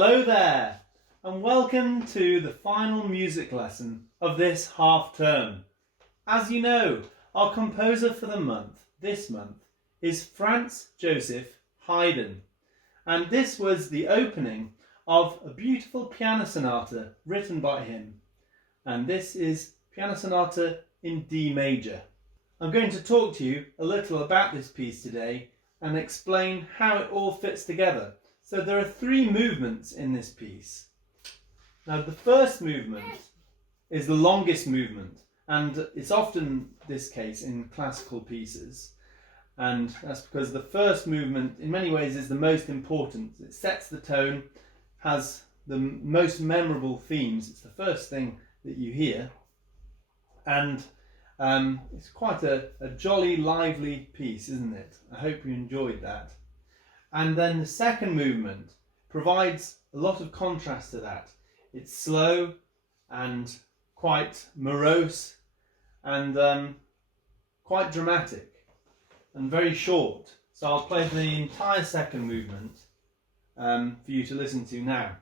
Hello there, and welcome to the final music lesson of this half term. As you know, our composer for the month, this month, is Franz Joseph Haydn, and this was the opening of a beautiful piano sonata written by him, and this is Piano Sonata in D major. I'm going to talk to you a little about this piece today and explain how it all fits together. So there are three movements in this piece. Now the first movement is the longest movement, and it's often this case in classical pieces, and that's because the first movement in many ways is the most important. It sets the tone, has the most memorable themes. It's the first thing that you hear, and it's quite a jolly, lively piece, isn't it? I hope you enjoyed that. And then the second movement provides a lot of contrast to that. It's slow and quite morose and quite dramatic and very short. So I'll play the entire second movement for you to listen to now.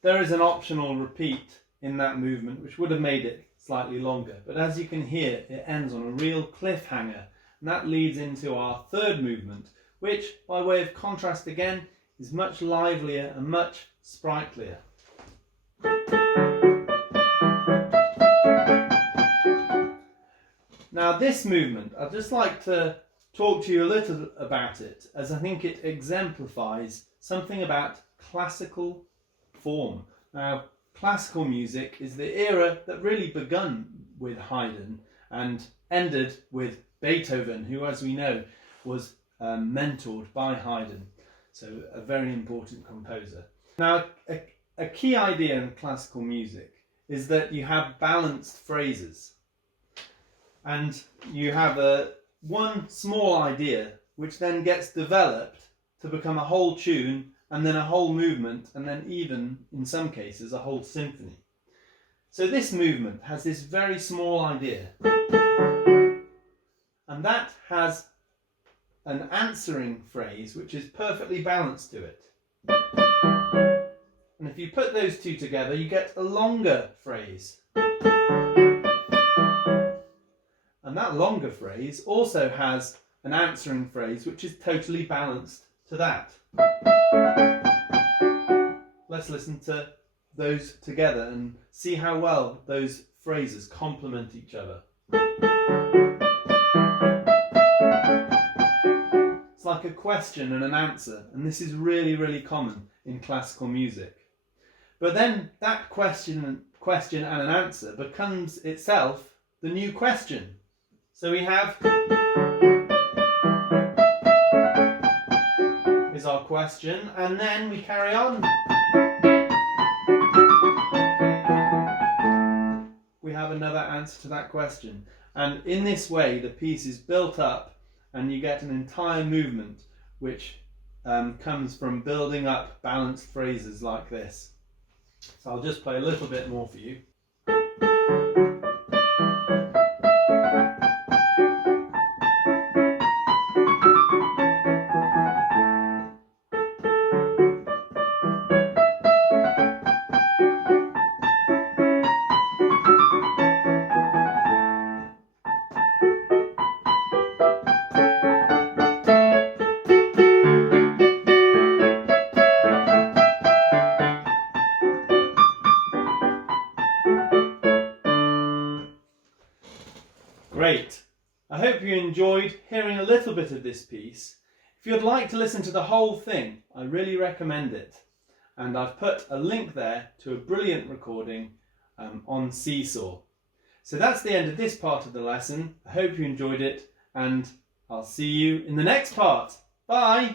There is an optional repeat in that movement which would have made it slightly longer, but as you can hear, it ends on a real cliffhanger, and that leads into our third movement, which, by way of contrast again, is much livelier and much sprightlier. Now this movement, I'd just like to talk to you a little about it, as I think it exemplifies something about classical form. Now, classical music is the era that really begun with Haydn and ended with Beethoven, who, as we know, was mentored by Haydn, so a very important composer. Now, a key idea in classical music is that you have balanced phrases, and you have one small idea which then gets developed to become a whole tune, and then a whole movement, and then even, in some cases, a whole symphony. So this movement has this very small idea, and that has an answering phrase which is perfectly balanced to it. And if you put those two together, you get a longer phrase. And that longer phrase also has an answering phrase which is totally balanced to that. Let's listen to those together and see how well those phrases complement each other. It's like a question and an answer, and this is really, really common in classical music. But then that question and an answer becomes itself the new question. So we have is our question, and then we carry on. We have another answer to that question, And in this way, the piece is built up and you get an entire movement which comes from building up balanced phrases like this. So I'll just play a little bit more for you. Great! I hope you enjoyed hearing a little bit of this piece. If you'd like to listen to the whole thing, I really recommend it. And I've put a link there to a brilliant recording on Seesaw. So that's the end of this part of the lesson. I hope you enjoyed it, and I'll see you in the next part. Bye!